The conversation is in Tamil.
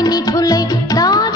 என் புலை தான்